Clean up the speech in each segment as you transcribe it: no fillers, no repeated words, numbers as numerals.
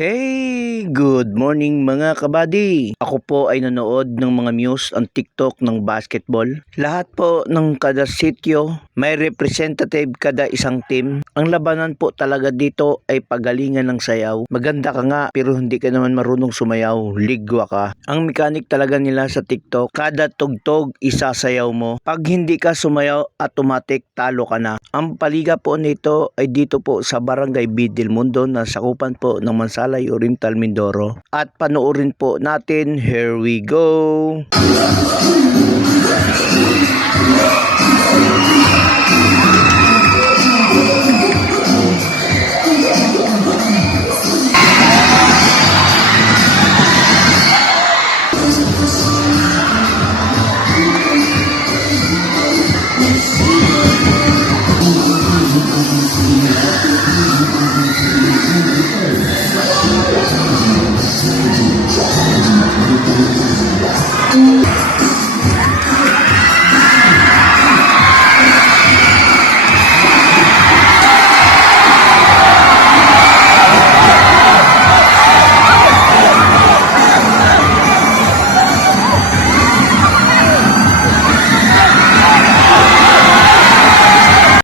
Hey! Good morning mga kabady! Ako po ay nanood ng mga news on TikTok ng basketball. Lahat po ng kada sityo, may representative kada isang team. Ang labanan po talaga dito ay pagalingan ng sayaw. Maganda ka nga pero hindi ka naman marunong sumayaw, ligwa ka. Ang mechanic talaga nila sa TikTok, kada tugtog isasayaw mo. Pag hindi ka sumayaw, automatic talo ka na. Ang paliga po nito ay dito po sa Barangay Bidil Mundo na sakupan po ng Mansalay Oriental Mindoro. At panoorin po natin, here we go!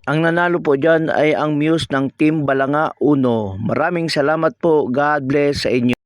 Ang nanalo po dyan ay ang Muse ng Team Balanga 1. Maraming salamat po. God bless sa inyo.